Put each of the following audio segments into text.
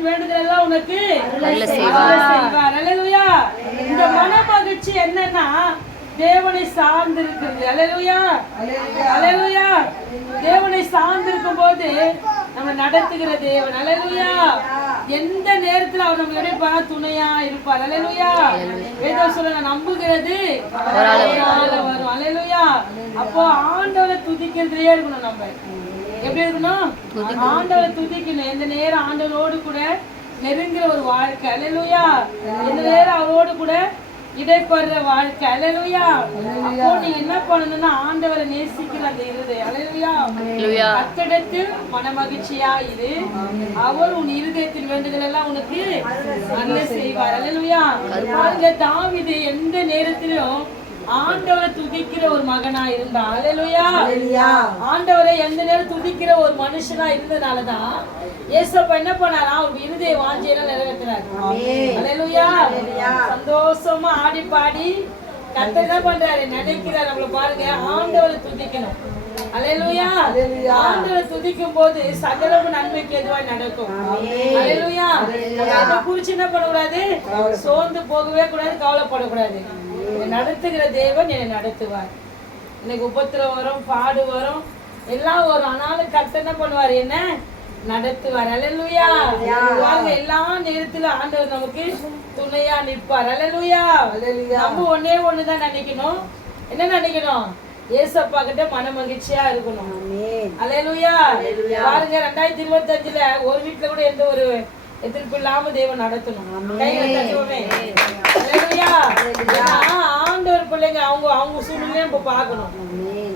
இருதயத்தின் வேண்டுதல் எல்லாம் உனக்கு அல்லேலூயா இந்த மன மகிழ்ச்சி என்னன்னா தேவனை சார்ந்து இருக்கிறது அல்லேலூயா அல்லேலூயா தேவனை சார்ந்து இருக்கும் போது நம்ம நடத்துகிற தேவன். அல்லேலூயா எந்த நேரத்துல அவர் நம்ம இடைப்பாரா துணையா இருப்பார். அல்லேலூயா வேதம் சொல்ல நான் நம்புகிறது வரும். அல்லேலூயா அப்போ ஆண்டவரை துதிக்கிறதுலயே இருக்கணும் நம்ம. எப்படி இருக்கணும் ஆண்டவரை துதிக்கணும். எந்த நேரம் ஆண்டவரோடு கூட நெருங்குற ஒரு வாழ்க்கை. அல்லேலூயா. எந்த நேரம் அவரோடு கூட இடைப்படுற வாழ்க்கை. அல்லேலூயா. அப்போ நீ என்ன பண்ணணும்னா ஆண்டவரை நேசிக்கிற அந்த இருதயம் அல்லேலூயா. Hallelujah. கத்திடத்தில் மன மகிழ்ச்சியா இரு அவர் உன் இருதயத்தின் வேண்டுதல் எல்லாம் உனக்கு நல்ல செய்வார். அல்லேலூயா. பாருங்க தாவீது எந்த நேரத்திலும் ஆண்டவரை துதிக்கிற ஒரு மகனா இருந்தா. அல்லேலூயா ஆண்டவரை எந்த நேரம் துதிக்கிற ஒரு மனுஷனா இருந்ததுனாலதான் ஏசப்பா என்ன பண்ணாரா? அவர் இருதய வாஞ்சியெல்லாம் நிறைவேற்றினார். அல்லேலூயா சந்தோஷமா ஆடி பாடி கர்த்தர் என்ன பண்றாரு? நினைக்கிறார். நம்மள பாருங்க. ஆண்டவரை துதிக்கணும். அல்லேலூயா ஆண்டவரை துதிக்கும் போது சகலமும் நன்மைக்கு எதுவாய் நடக்கும். அல்லேலூயா நம்ம அதை குறிச்சு என்ன பண்ணக்கூடாது? சோர்ந்து போகவே கூடாது. கவலைப்படக்கூடாது. நடத்துகிற தேவன் என்னை நடத்துவார். இன்னைக்கு உபத்திரம் வரும் பாடு வரும் எல்லாம் வரும். ஆனாலும் கர்த்தர் என்ன பண்ணுவார்? என்ன? நடத்துவார். அல்லேலூயா. வாங்க எல்லா நேரத்திலும் ஆண்டவர் நமக்கு துணையா நிற்பார். அல்லேலூயா. நம்ம ஒண்ணே ஒண்ணுதான் நினைக்கணும். என்ன நினைக்கணும்? ஏசப்பா கிட்ட மன மகிழ்ச்சியா இருக்கணும். அல்லேலூயா. பாருங்க ரெண்டாயிரத்தி இருபத்தி அஞ்சுல ஒரு வீட்டுல கூட எந்த ஒரு எதிர்ப்பு இல்லாம தேவன் நடத்தணும் கைகளை தட்டுவோமே அல்லேலூயா ஏன்னா, ஆண்டவர் பிள்ளைங்க அவங்க அவங்க சூழ்நிலையும் இப்ப பார்க்கணும்.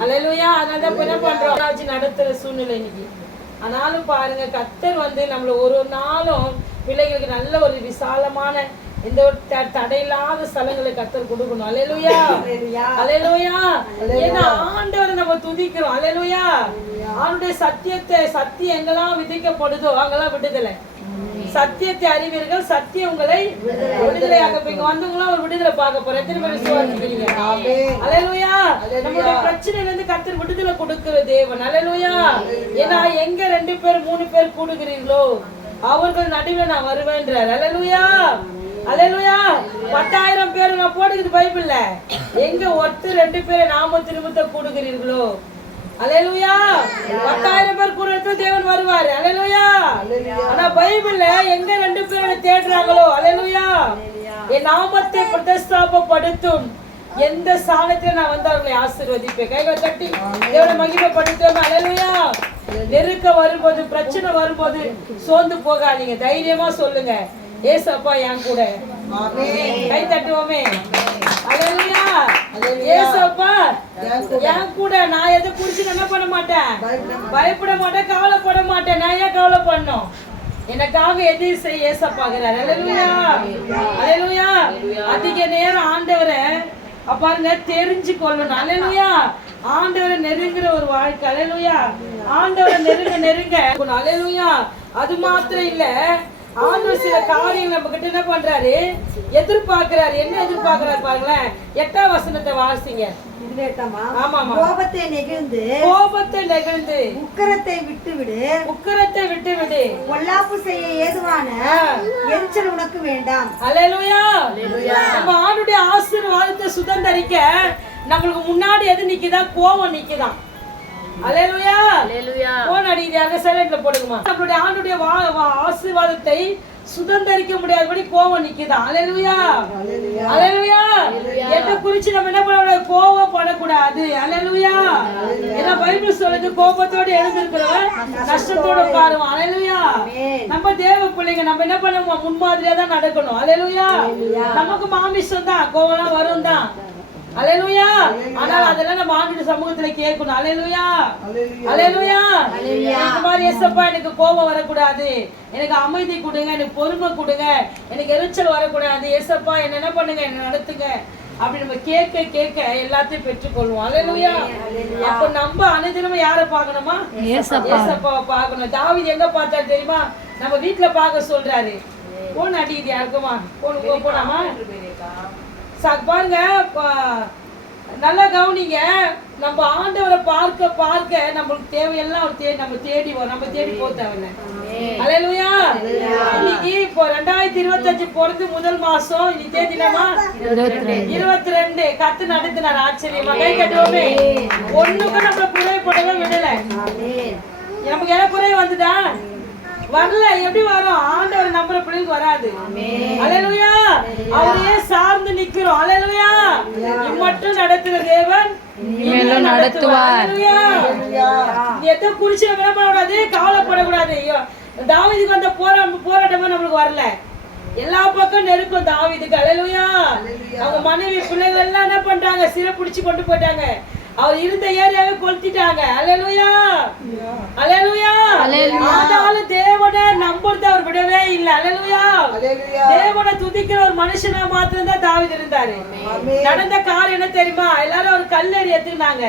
அல்லேலூயா அதனால தான் இப்ப என்ன பண்றோம்? வச்சு நடத்துற சூழ்நிலை இன்னைக்கு. ஆனாலும் பாருங்க கத்தர் வந்து நம்மள ஒரு ஒரு நாளும் பிள்ளைகளுக்கு நல்ல ஒரு விசாலமான எந்த ஒரு தடையில்லாத ஸ்தலங்களை கத்தர் கொடுக்கணும். அலையலுயா அலையலுயா ஏன்னா ஆண்டவரை நம்ம துதிக்கிறோம். அலையலுயா அவனுடைய சத்தியத்தை சத்தியம் எங்கெல்லாம் விதிக்கப்படுதோ அங்கெல்லாம் விடுதலை. சத்தியத்தை அறிவீர்கள் சத்தியம் உங்களை விடுதலையாக போய் வந்தவங்களாம் ஒரு விடுதலை பார்க்க போறோம் எத்தனை பேர் விசுவாசிக்கிறீங்க அலையலுயா நம்மளுடைய பிரச்சனையில இருந்து கத்தர் விடுதலை கொடுக்கிற தேவன். அலையலுயா ஏன்னா எங்க ரெண்டு பேர் மூணு பேர் கூடுகிறீர்களோ அவர்கள் நடுவே நான் வருவேன்றார். அலையலுயா அலையலுயா பத்தாயிரம் பேர் நான் போடுகிறது பைபிள்ல. எங்க ஒருத்தர் ரெண்டு பேரை நாம திரும்பத்த கூடுகிறீர்களோ? அலையலுயா பத்தாயிரம் பேர் கூட இடத்துல தேவன் வருவாரு. அலையலுயா ஆனா பைபிள்ல எங்க ரெண்டு பேர் என்னை தேடுறாங்களோ? அலையலுயா என் நாமத்தை பிரதிஷ்டாபப்படுத்தும். எந்த ஸ்தானத்துல நான் வந்து அவர்களை ஆசீர்வதிப்பேன். கைகளை தட்டி. தேவனை மகிமைப்படுத்துவோம். அலையலுயா நெருக்க வரும்போது பிரச்சனை வரும்போது சோர்ந்து போகாதீங்க. தைரியமா சொல்லுங்க. ஏசப்பா என் கூட. கை தட்டுவோமே. ஏசப்பா என் கூட நான் எதை குறிச்சு என்ன பண்ண மாட்டேன்? பயப்பட மாட்டேன். கவலைப்பட மாட்டேன். நான் ஏன் கவலை பண்ணும்? எனக்காக எதையும் செய்ய ஏசப்பாகிறார் அலையலுயா அலையலுயா அதிக நேரம் ஆண்டவரை பாருங்க தெரிஞ்சு கொள்ளணும் அலையலுயா ஆண்டவரை நெருங்குற ஒரு வாழ்க்கை. அலையலுயா ஆண்டவரை நெருங்க நெருங்க. அலையலுயா அது மாத்திரம் இல்ல. ஆண்டவர் சில காரியங்கள் நம்ம கிட்ட என்ன பண்றாரு? எதிர்பார்க்கிறாரு. என்ன எதிர்பார்க்கிறாரு பாருங்களேன்? எட்டாம் வசனத்தை வாசிங்க. கோபத்தை நெகிழ்ந்து கோபத்தை நெகிழ்ந்து உக்கரத்தை விட்டுவிடு. உக்கரத்தை விட்டு விடு பொல்லாப்பு செய்ய ஏதுவான எரிச்சல் உனக்கு வேண்டாம். அல்லேலூயா நம்ம ஆண்டுடைய ஆசீர்வாதத்தை சுதந்தரிக்க நம்மளுக்கு முன்னாடி எது நிக்குதா கோவம் நிக்குதான். அல்லேலூயா Hallelujah. போன் அடிக்குது அங்க சைலண்ட்ல போடுங்கம்மா. நம்மளுடைய ஆண்டுடைய வா- வா- ஆசீர்வாதத்தை சுதந்தரிக்க முடியாதபடி கோவம் நிக்குதான் அலையலுயா அலையலுயா எதை குறிச்சு நம்ம என்ன பண்ண கோவம் படக்கூடாது. அலையலுயா ஏன்னா பைபிள் சொல்லுது கோபத்தோட எழுந்திருக்கிறவன் நஷ்டத்தோட பாருவான் அலையலுயா நம்ம தேவ பிள்ளைங்க நம்ம என்ன பண்ணுவோம்? முன்மாதிரியா தான் நடக்கணும் அலையலுயா நமக்கு மாமிசம் தான் கோவம்லாம் வரும் தான் அலையலுயா. ஆனால் அதெல்லாம் நம்ம ஆண்டு சமூகத்துல கேட்கணும். அலையலுயா. அலையலுயா. இந்த மாதிரி ஏசப்பா எனக்கு கோபம் வரக்கூடாது. எனக்கு அமைதி கொடுங்க எனக்கு பொறுமை கொடுங்க. எனக்கு எரிச்சல் வரக்கூடாது. ஏசப்பா என்ன என்ன பண்ணுங்க? என்ன நடத்துங்க. அப்படி நம்ம கேட்க கேட்க எல்லாத்தையும் பெற்றுக்கொள்வோம். அலையலுயா. அப்ப நம்ம அனுதினமும் யாரை பார்க்கணுமா? ஏசப்பாவை பார்க்கணும். தாவீது எங்க பார்த்தாரு தெரியுமா? நம்ம வீட்டுல பார்க்க சொல்றாரு. போன் அடிக்குது யாருக்குமா? போன் போனாமா? பாருங்க நல்லா கவனிங்க. நம்ம ஆண்டவரை பார்க்க பார்க்க நம்மளுக்கு தேவையெல்லாம் அவர் தேடி நம்ம தேடி வரும் நம்ம தேடி போக தேவையில்ல. அல்லேலூயா இன்னைக்கு இப்போ ரெண்டாயிரத்தி இருபத்தஞ்சு பிறந்து முதல் மாசம். இன்னைக்கு தேதி என்னமா இருபத்தி ரெண்டு. கத்து நடத்தினார் ஆச்சரியமா? கை கட்டுவோமே? ஒண்ணுக்கும் நம்மள குறைப்படவே விடல. ஆமென். நமக்கு என்ன குறை வந்துதா? வரல எப்படி வரும்? ஆண்டவர் நம்புற பிள்ளைக்கு வராது. அலையலுயா அவரையே சார்ந்து நிக்கிறோம். அலையலுயா இம்மட்டும் நடத்துகிற தேவன் நடத்துவார். அல்லேலூயா. நீ எதை குறிச்சு நம்ம என்ன பண்ணக்கூடாது கவலைப்படக்கூடாது தாவீதுக்கு வந்த போரா போராட்டமே நம்மளுக்கு வரல. எல்லா பக்கம் நெருக்கம் தாவீதுக்கு. அலையலுயா அவங்க மனைவி பிள்ளைகள் எல்லாம் என்ன பண்றாங்க? சிறை பிடிச்சு கொண்டு போயிட்டாங்க. அவர் இருந்த ஏரியாவே கொளுத்திட்டாங்க. அலையலுயா அலையலுயா ஆனாலும் தேவனை நம்புறது அவர் விடவே இல்லை. அலையலுயா தேவனை துதிக்கிற ஒரு மனுஷனா மாத்திரம் தான் தாவீது இருந்தாரு. நடந்த காரியம் என்ன தெரியுமா? எல்லாரும் ஒரு கல்லெறி எடுத்துக்கினாங்க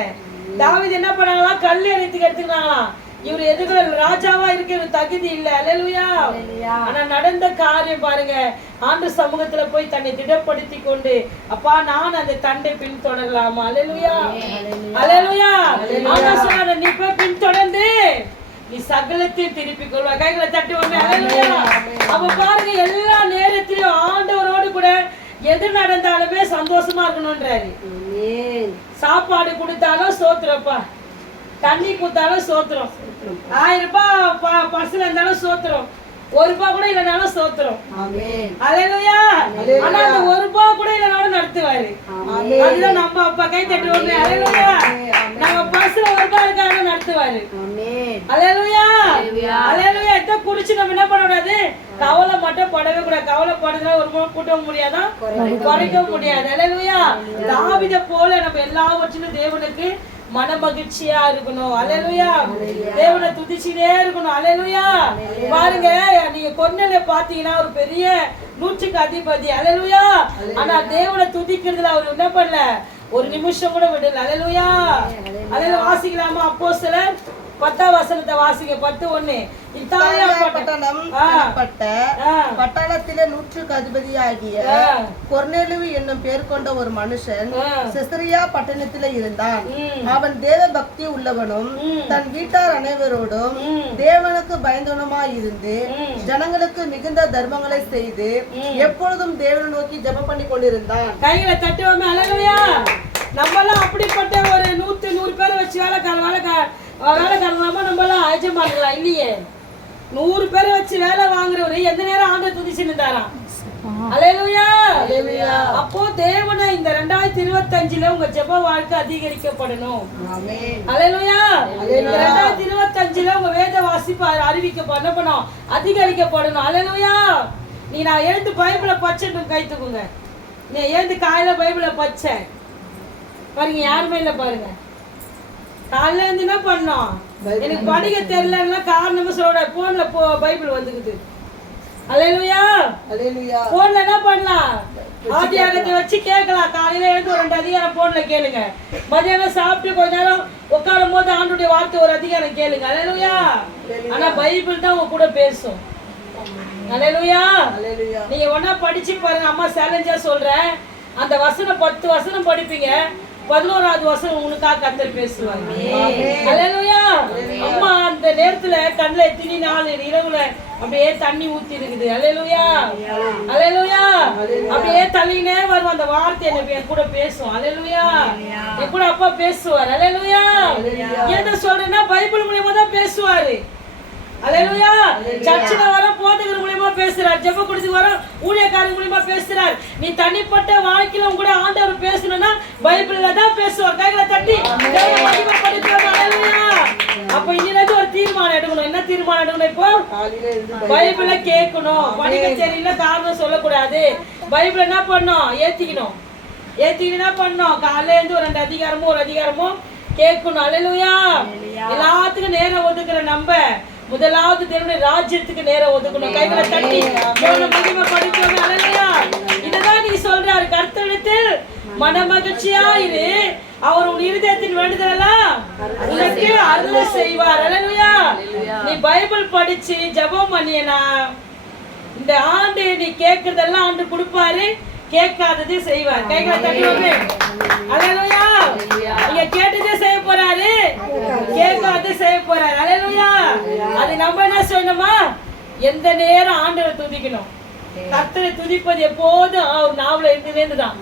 தாவீது என்ன பண்ணாங்களா கல்லெறியத்துக்கு எடுத்துக்கினாங்களாம் இவர் எதுக்குற ராஜாவா இருக்க இவர் தகுதி இல்ல. அல்லேலூயா. ஆனா நடந்த காரியம் பாருங்க. ஆண்டு சமூகத்துல போய் தன்னை திடப்படுத்தி கொண்டு அப்பா நான் அந்த தண்டை பின் தொடரலாமா அல்லேலூயா. அல்லேலூயா. ஆனா சொன்னாரு நீ போய் பின் தொடர்ந்து நீ சகலத்தையும் திருப்பிக் கொள்வா. கைகளை தட்டி ஒண்ணு அல்லேலூயா அப்ப பாருங்க எல்லா நேரத்திலும் ஆண்டவரோடு கூட எது நடந்தாலுமே சந்தோஷமா இருக்கணும்ன்றாரு. சாப்பாடு கொடுத்தாலும் சோத்துறப்பா. தண்ணி கொடுத்தாலும் சோத்துறோம் ஆயிரம் ரூபாய் பர்சல் இருந்தாலும் சோத்துறோம் ஒரு ரூபாய் கூட இல்லைனாலும் சோத்துறோம். அலையலுயா? ஆனா அந்த ஒரு ரூபாய் கூட இல்லைனாலும் நடத்துவாரு. அதுதான் நம்ம அப்பா கை தட்டுவோம் அலையலுயா? நம்ம பர்ஸ்ல ஒரு ரூபாய் இருக்காங்க நடத்துவாரு. அலையலுயா? அலையலுயா. எதை குடிச்சு நம்ம என்ன பண்ணக்கூடாது? கவலை மட்டும் படவே கூடாது. கவலைப்படுறதுல ஒரு முறை கூட்ட முடியாதான் குறைக்க முடியாது. அலையலுயா? தாவித போல நம்ம எல்லாவற்றிலும் தேவனுக்கு மன மகிழ்ச்சியா இருக்கணும் அலையலுயா தேவனை துதிச்சுட்டே இருக்கணும். அலையலுயா பாருங்க நீங்க கொன்னல பாத்தீங்கன்னா ஒரு பெரிய நூற்றுக்கு அதிபதி. அலையலுயா ஆனா தேவனை துதிக்கிறதுல அவர் என்ன பண்ணல? ஒரு நிமிஷம் கூட விடல. அலையலுயா அலையில வாசிக்கலாமா அப்போ சிலர் பத்தாம் வசனத்தை வாசிங்க பத்து ஒண்ணு பட்டணம். பட்டணத்திலே நூற்றுக்கு அதிபதியாகிய ஆ. கொர்நேலுவு என்னும் பேர் கொண்ட ஒரு மனுஷன். செசரியா பட்டணத்திலே இருந்தான். அவன் தேவ பக்தி உள்ளவனும். தன் வீட்டார் அனைவரோடும். தேவனுக்கு பயந்தவனுமாய் இருந்து. ஜனங்களுக்கு மிகுந்த தர்மங்களை செய்து எப்பொழுதும் தேவனை நோக்கி ஜெபம் பண்ணி கொண்டிருந்தான் கைகளை தட்டுவோமே அழகையா நம்மலாம் அப்படிப்பட்ட ஒரு நூத்தி நூறு பேரை வச்சு வேலைக்கார வேலைக்கார வேலைக்காரலாமா நம்மலாம் எஜமானலாம் இல்லையே? நூறு பேரை வச்சு வேலை வாங்குறவரு எந்த நேரம் ஆண்டை துதிச்சு நின்றாராம் அலையலுயா. அப்போ தேவனை இந்த ரெண்டாயிரத்தி இருபத்தஞ்சுல உங்க ஜெப வாழ்க்கை அதிகரிக்கப்படணும். அலையலுயா. இந்த ரெண்டாயிரத்தி இருபத்தஞ்சுல உங்க வேத வாசிப்பு அறிவிக்க பண்ணப்படும் அதிகரிக்கப்படணும். அலையலுயா. நீ நான் எழுந்து பைபிளை பச்சைன்னு கை தூக்குங்க. நீ எழுந்து காலையில பைபிளை பச்சை. பாருங்க யாருமே இல்லை பாருங்க? காலையில இருந்து என்ன பண்ணோம்? எனக்கு படிக்க தெரியலன்னா காரணமே சொல்ற போன்ல போ பைபிள் வந்துக்குது. அலையலுயா அல்லேலூயா. போன்ல என்ன பண்ணலாம்? ஆதியாகத்தை வச்சு கேட்கலாம். காலையில எழுந்து ஒரு ரெண்டு அதிகாரம் போன்ல கேளுங்க. மதியானம் சாப்பிட்டு கொஞ்ச நேரம் உட்காரும் போது ஆண்டுடைய வார்த்தை ஒரு அதிகாரம் கேளுங்க. அலையலுயா ஆனா பைபிள் தான் உங்க கூட பேசும். அலையலுயா. நீங்க ஒண்ணா படிச்சு பாருங்க. அம்மா சேலஞ்சா சொல்றேன். அந்த வசனம் பத்து வசனம் படிப்பீங்க. பதினோராவது வசனம் உனக்காக கத்தர் பேசுவாங்க. அல்லேலூயா அம்மா அந்த நேரத்துல கண்ணுல எத்தனை நாள் இரவுல அப்படியே தண்ணி ஊத்தி இருக்குது. அல்லேலூயா அல்லேலூயா அப்படியே தள்ளினே வரும் அந்த வார்த்தை எனக்கு என் கூட பேசும். அல்லேலூயா என் கூட அப்பா பேசுவார். அல்லேலூயா என்ன சொல்றேன்னா பைபிள் மூலியமா தான் பேசுவாரு. அல்லேலூயா சர்ச்சில் வர போதகர் மூலியமா பேசுறார். ஜெப குடிச்சு வர ஊழியக்காரர் மூலியமா பேசுறார். நீ தனிப்பட்ட வாழ்க்கையில உங்க கூட ஆண்டவர் பேசணும்னா பைபிள்ல தான் பேசுவார். கைகளை தட்டி அப்ப இன்னில இருந்து ஒரு தீர்மானம் எடுக்கணும். என்ன தீர்மானம் எடுக்கணும் இப்போ? பைபிளை கேட்கணும். படிக்க தெரியல காரணம் சொல்லக்கூடாது. பைபிள் என்ன பண்ணணும் ஏத்திக்கணும். ஏத்திக்கிட்டு என்ன பண்ணணும் காலையில இருந்து ஒரு ரெண்டு அதிகாரமும் ஒரு அதிகாரமும் கேட்கணும். அல்லேலூயா எல்லாத்துக்கும் நேரம் ஒதுக்குற நம்ம முதலாவது தேவனுடைய ராஜ்யத்துக்கு நேரம் ஒதுக்கணும். கைகளை தட்டி. தேவனை மகிமை படிக்கணும் அல்லேலூயா இதுதான் நீ சொல்றாரு. கர்த்தரிடத்தில் மன மகிழ்ச்சியா இரு. அவர் உன் இருதயத்தின் வேண்டுதலெல்லாம் உனக்கு அருள செய்வார். அல்லேலூயா நீ பைபிள் படிச்சு ஜெபம் பண்ணியனா? இந்த ஆண்டு நீ கேட்கறதெல்லாம் ஆண்டு கொடுப்பாரு. கேட்காதது செய்வார். கைகளை தட்டி வந்து அல்லேலூயா நீங்க கேட்டதே செய்ய போறாரு. கேட்காதே செய்ய போறாரு. அலையலுயா அது நம்ம என்ன செய்யணுமா? எந்த நேரம் ஆண்டவரை துதிக்கணும். கர்த்தரை துதிப்பது எப்போதும் அவர் நாவல இருந்ததே தான்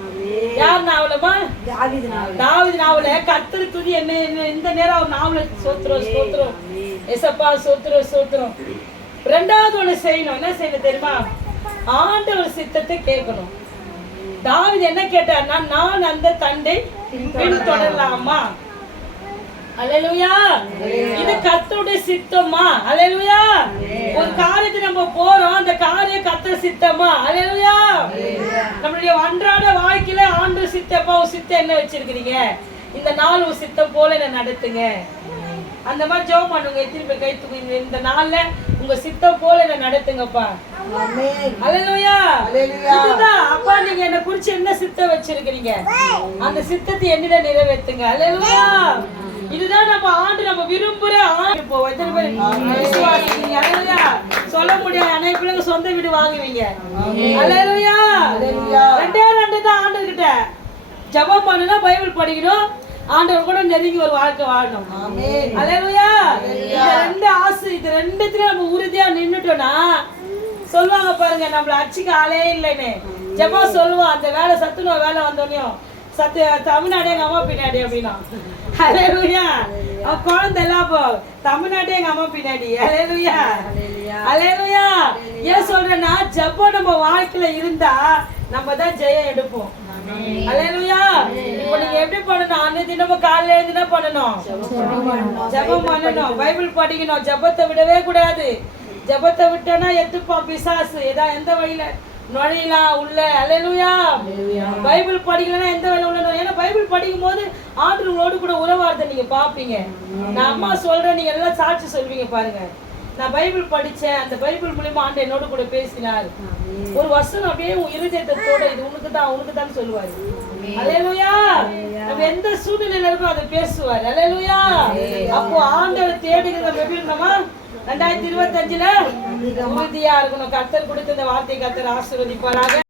யார் நாவலமா தாவீது நாவல். கர்த்தர் துதி என்ன என்ன- எந்த நேரம் அவர் நாவல சோத்திரம் சோத்திரம் எசப்பா சோத்திரம் சோத்திரம் ரெண்டாவது ஒண்ணு செய்யணும். என்ன செய்யணும் தெரியுமா? ஆண்டவர் சித்தத்தை கேட்கணும். தாவீது என்ன கேட்டார்னா நான் அந்த தண்டை பின்தொடரலாமா. அல்லேலூயா. இது கர்த்தருடைய சித்தமா? அல்லேலூயா. ஒரு காரியத்தை நம்ம போறோம் அந்த காரியம் கர்த்தர் சித்தமா? அல்லேலூயா. நம்மளுடைய அன்றாட வாழ்க்கையில ஆண்டு சித்தப்பா உன் சித்தம் என்ன வச்சிருக்கிறீங்க? இந்த நாள் உன் சித்தம் போல என்ன நடத்துங்க. அந்த மாதிரி ஜெபம் பண்ணுங்க திருப்பி கை தூக்கு இந்த- நாள்ல உங்க சித்தம் போல என்ன நடத்துங்கப்பா. அல்லேலூயா. இதுதான் அப்பா நீங்க என்ன குறிச்சு என்ன சித்தம் வச்சிருக்கிறீங்க? அந்த சித்தத்தை என்னிட நிறைவேத்துங்க அல்லேலூயா. இதுதான் நம்ம ஆண்டு நம்ம விரும்புற ஆண்டு. இப்போ எத்தனை பேர் சொல்ல முடியாது. அனைத்து பிள்ளைங்க சொந்த வீடு வாங்குவீங்க. அல்லேலூயா. ரெண்டே ரெண்டு தான் ஆண்டு கிட்ட ஜெபம் பண்ணணும் பைபிள் படிக்கணும். ஆண்டவர் கூட நெருங்கி ஒரு வாழ்க்கை வாழணும். அல்லேலூயா. இந்த ரெண்டு ஆசை இது ரெண்டுத்துல நம்ம உறுதியா நின்னுட்டோம்னா சொல்லுவாங்க பாருங்க நம்மள அச்சுக்கு ஆளே இல்லைன்னு. ஜெபா சொல்லுவான் அந்த வேலை சத்துணவு வேலை வந்தோடனையும் சத்து தமிழ்நாடு எங்க அம்மா பின்னாடி அப்படின்னா. அவன் குழந்தை எல்லாம் அப்போ. தமிழ்நாட்டே எங்க அம்மா பின்னாடி. அலேலுயா அலேலுயா ஏன் சொல்றேன்னா ஜெபம் நம்ம வாழ்க்கையில இருந்தா நம்ம தான் ஜெயம் எடுப்போம். அலேலுயா இப்போ நீங்க எப்படி பண்ணணும்? அன்னைக்கு தினமும் காலையில எழுந்து என்ன பண்ணணும். ஜெபம் பண்ணணும். பைபிள் படிக்கணும். ஜெபத்தை விடவே கூடாது. ஜெபத்தை விட்டனா எத்துப்பா பிசாசு. ஏதா எந்த வழியில? நுழையலாம் உள்ள. அலையலுயா பைபிள் படிக்கலன்னா எந்த உள்ள நுழைய- ஏன்னா பைபிள் படிக்கும் போது ஆண்டவங்களோடு கூட உறவாடுறத நீங்க பாப்பீங்க நான் அம்மா சொல்றேன் நீங்க எல்லாம் சாட்சி சொல்வீங்க பாருங்க. நான் பைபிள் படிச்சேன். அந்த பைபிள் மூலியமா ஆண்டு என்னோட கூட பேசினார். ஒரு வசனம் அப்படியே இருதயத்தோட இது உனக்கு தான் உனக்கு தான் சொல்லுவாரு அலையலுயா நம்ம எந்த சூழ்நிலையில இருக்கோ அதை பேசுவார். அலையலுயா அப்போ ஆண்டவர் தேடுகிற எப்படி இருந்தோமா? ரெண்டாயிரத்தி இருபத்தஞ்சுல உறுதியா இருக்கணும். கர்த்தர் கொடுத்த இந்த வார்த்தை கர்த்தர் ஆசீர்வதிப்பாராக.